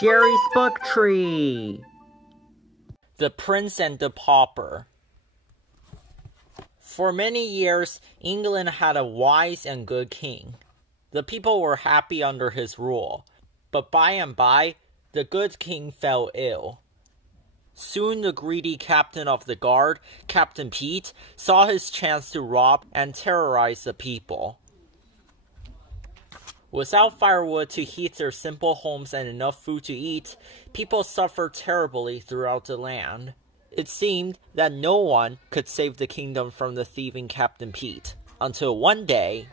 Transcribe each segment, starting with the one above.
Jerry's Book Tree. The Prince and the Pauper. For many years, England had a wise and good king. The people were happy under his rule, but by and by, the good king fell ill. Soon the greedy captain of the guard, Captain Pete, saw his chance to rob and terrorize the people. Without firewood to heat their simple homes and enough food to eat, people suffered terribly throughout the land. It seemed that no one could save the kingdom from the thieving Captain Pete, until one day,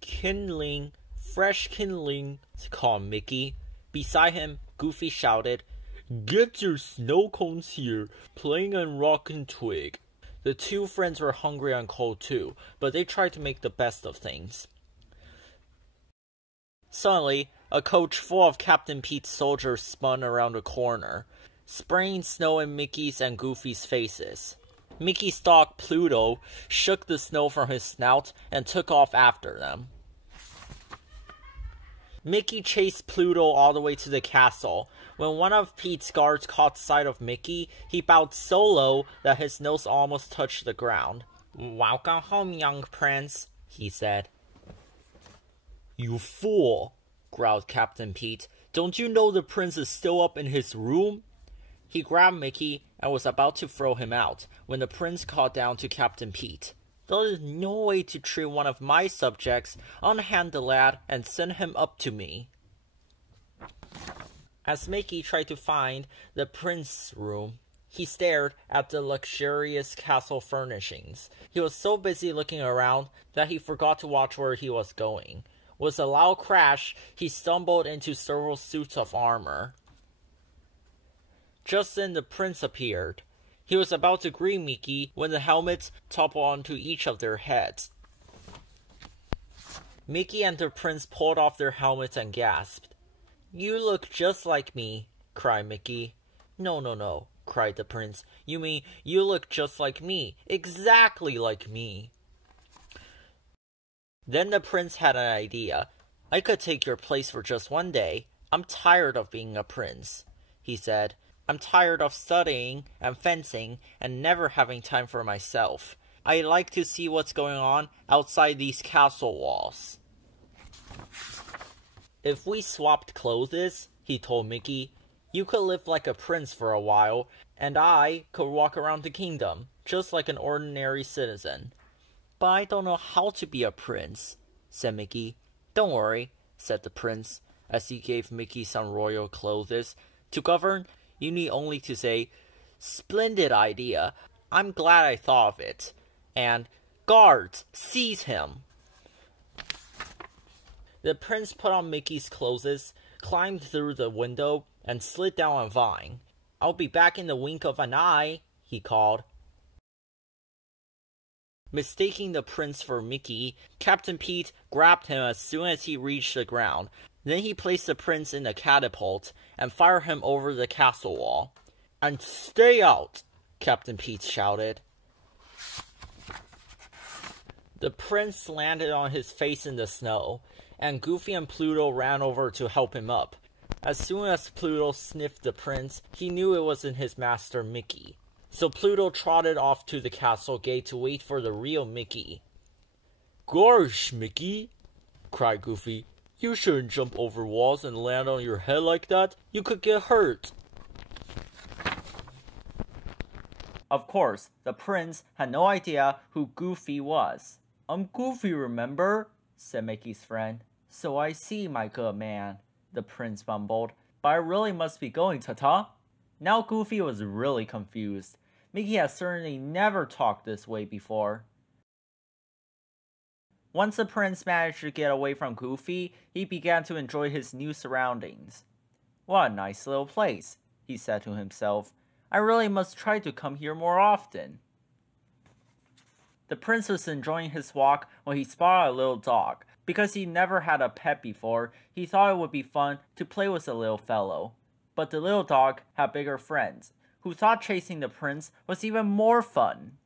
kindling, fresh kindling, called Mickey. Beside him, Goofy shouted, "Get your snow cones here, playing on rock and twig." The two friends were hungry and cold too, but they tried to make the best of things. Suddenly, a coach full of Captain Pete's soldiers spun around the corner, spraying snow in Mickey's and Goofy's faces. Mickey's dog, Pluto, shook the snow from his snout and took off after them. Mickey chased Pluto all the way to the castle. When one of Pete's guards caught sight of Mickey, he bowed so low that his nose almost touched the ground. "Welcome home, young prince," he said. "You fool," growled Captain Pete. "Don't you know the prince is still up in his room?" He grabbed Mickey and was about to throw him out when the prince called down to Captain Pete. "There is no way to treat one of my subjects. Unhand the lad and send him up to me." As Mickey tried to find the prince's room, he stared at the luxurious castle furnishings. He was so busy looking around that he forgot to watch where he was going. With a loud crash, he stumbled into several suits of armor. Just then the prince appeared. He was about to greet Mickey when the helmets toppled onto each of their heads. Mickey and the prince pulled off their helmets and gasped. "You look just like me," cried Mickey. No, cried the prince. "You mean you look just like me, exactly like me." Then the prince had an idea. "I could take your place for just one day. I'm tired of being a prince," he said. "I'm tired of studying and fencing and never having time for myself. I'd like to see what's going on outside these castle walls." "If we swapped clothes," he told Mickey, "you could live like a prince for a while, and I could walk around the kingdom, just like an ordinary citizen." "But I don't know how to be a prince," said Mickey. "Don't worry," said the prince, as he gave Mickey some royal clothes. "To govern, you need only to say, 'Splendid idea, I'm glad I thought of it,' and 'Guards, seize him!'" The prince put on Mickey's clothes, climbed through the window, and slid down a vine. "I'll be back in the wink of an eye," he called. Mistaking the prince for Mickey, Captain Pete grabbed him as soon as he reached the ground. Then he placed the prince in a catapult and fired him over the castle wall. "And stay out!" Captain Pete shouted. The prince landed on his face in the snow, and Goofy and Pluto ran over to help him up. As soon as Pluto sniffed the prince, he knew it wasn't his master Mickey. So Pluto trotted off to the castle gate to wait for the real Mickey. "Gosh, Mickey!" cried Goofy. "You shouldn't jump over walls and land on your head like that. You could get hurt." Of course, the prince had no idea who Goofy was. "I'm Goofy, remember?" said Mickey's friend. "So I see, my good man," the prince mumbled. "But I really must be going, ta-ta." Now Goofy was really confused. Mickey had certainly never talked this way before. Once the prince managed to get away from Goofy, he began to enjoy his new surroundings. "What a nice little place," he said to himself. "I really must try to come here more often." The prince was enjoying his walk when he spotted a little dog. Because he never had a pet before, he thought it would be fun to play with the little fellow. But the little dog had bigger friends, who thought chasing the prince was even more fun.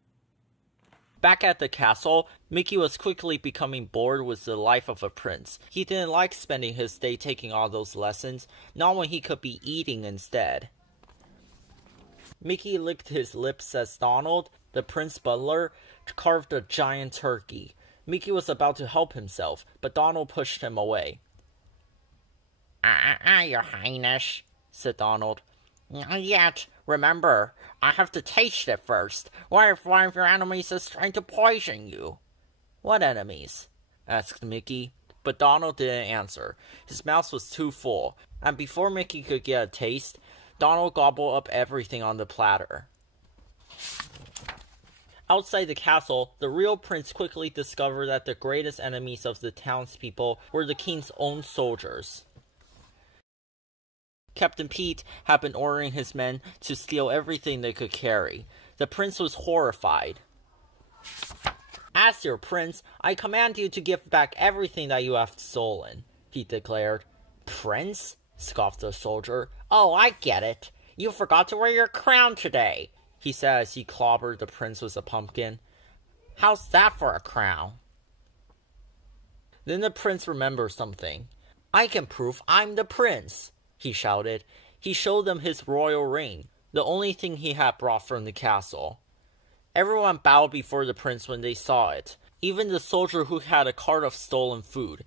Back at the castle, Mickey was quickly becoming bored with the life of a prince. He didn't like spending his day taking all those lessons, not when he could be eating instead. Mickey licked his lips as Donald, the prince butler, carved a giant turkey. Mickey was about to help himself, but Donald pushed him away. Your Highness, said Donald. Not yet. Remember, I have to taste it first. What if one of your enemies is trying to poison you? What enemies? Asked Mickey, but Donald didn't answer. His mouth was too full, and before Mickey could get a taste, Donald gobbled up everything on the platter. Outside the castle, the real prince quickly discovered that the greatest enemies of the townspeople were the king's own soldiers. Captain Pete had been ordering his men to steal everything they could carry. The prince was horrified. As your prince, I command you to give back everything that you have stolen, Pete declared. Prince? Scoffed the soldier. Oh, I get it. You forgot to wear your crown today, he said as he clobbered the prince with a pumpkin. How's that for a crown? Then the prince remembered something. I can prove I'm the prince, he shouted. He showed them his royal ring, the only thing he had brought from the castle. Everyone bowed before the prince when they saw it, even the soldier who had a cart of stolen food.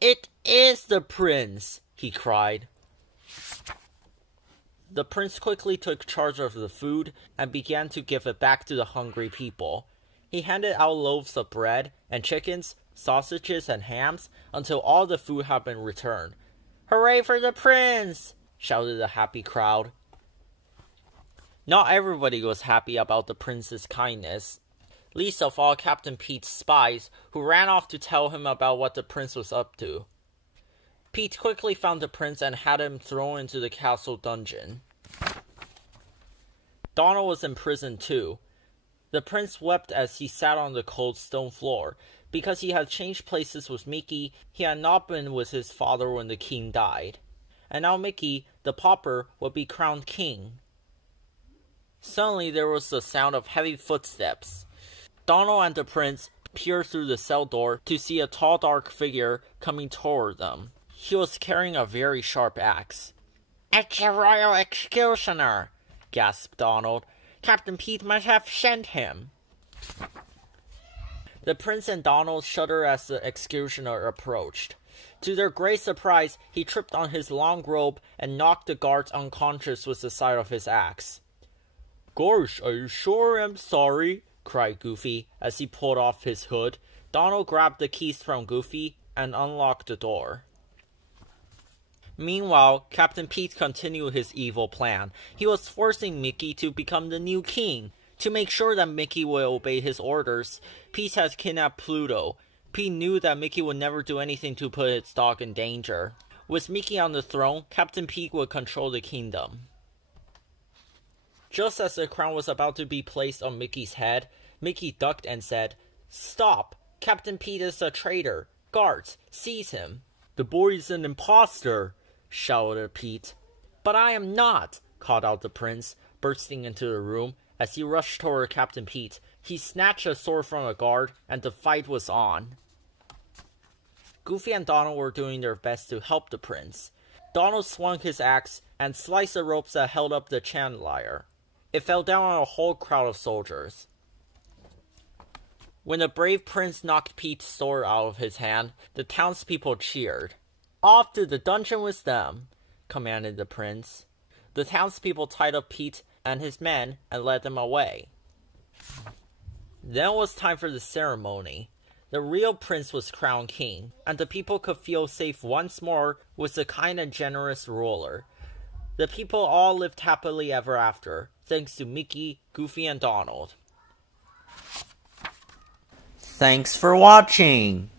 It is the prince, he cried. The prince quickly took charge of the food and began to give it back to the hungry people. He handed out loaves of bread and chickens, sausages and hams until all the food had been returned. Hooray for the prince! Shouted the happy crowd. Not everybody was happy about the prince's kindness, least of all Captain Pete's spies, who ran off to tell him about what the prince was up to. Pete quickly found the prince and had him thrown into the castle dungeon. Donald was in prison too. The prince wept as he sat on the cold stone floor. Because he had changed places with Mickey, he had not been with his father when the king died. And now Mickey, the pauper, would be crowned king. Suddenly there was the sound of heavy footsteps. Donald and the prince peered through the cell door to see a tall dark figure coming toward them. He was carrying a very sharp axe. It's a royal executioner, gasped Donald. Captain Pete must have sent him. The prince and Donald shuddered as the executioner approached. To their great surprise, he tripped on his long robe and knocked the guards unconscious with the side of his axe. Gosh, are you sure I'm sorry? Cried Goofy as he pulled off his hood. Donald grabbed the keys from Goofy and unlocked the door. Meanwhile, Captain Pete continued his evil plan. He was forcing Mickey to become the new king. To make sure that Mickey would obey his orders, Pete had kidnapped Pluto. Pete knew that Mickey would never do anything to put its dog in danger. With Mickey on the throne, Captain Pete would control the kingdom. Just as the crown was about to be placed on Mickey's head, Mickey ducked and said, "Stop! Captain Pete is a traitor. Guards, seize him." "The boy's an imposter," shouted Pete. "But I am not," called out the prince, bursting into the room. As he rushed toward Captain Pete, he snatched a sword from a guard, and the fight was on. Goofy and Donald were doing their best to help the prince. Donald swung his axe and sliced the ropes that held up the chandelier. It fell down on a whole crowd of soldiers. When the brave prince knocked Pete's sword out of his hand, the townspeople cheered. "Off to the dungeon with them," commanded the prince. The townspeople tied up Pete and his men and led them away. Then it was time for the ceremony. The real prince was crowned king, and the people could feel safe once more with the kind and generous ruler. The people all lived happily ever after, thanks to Mickey, Goofy, and Donald. Thanks for watching!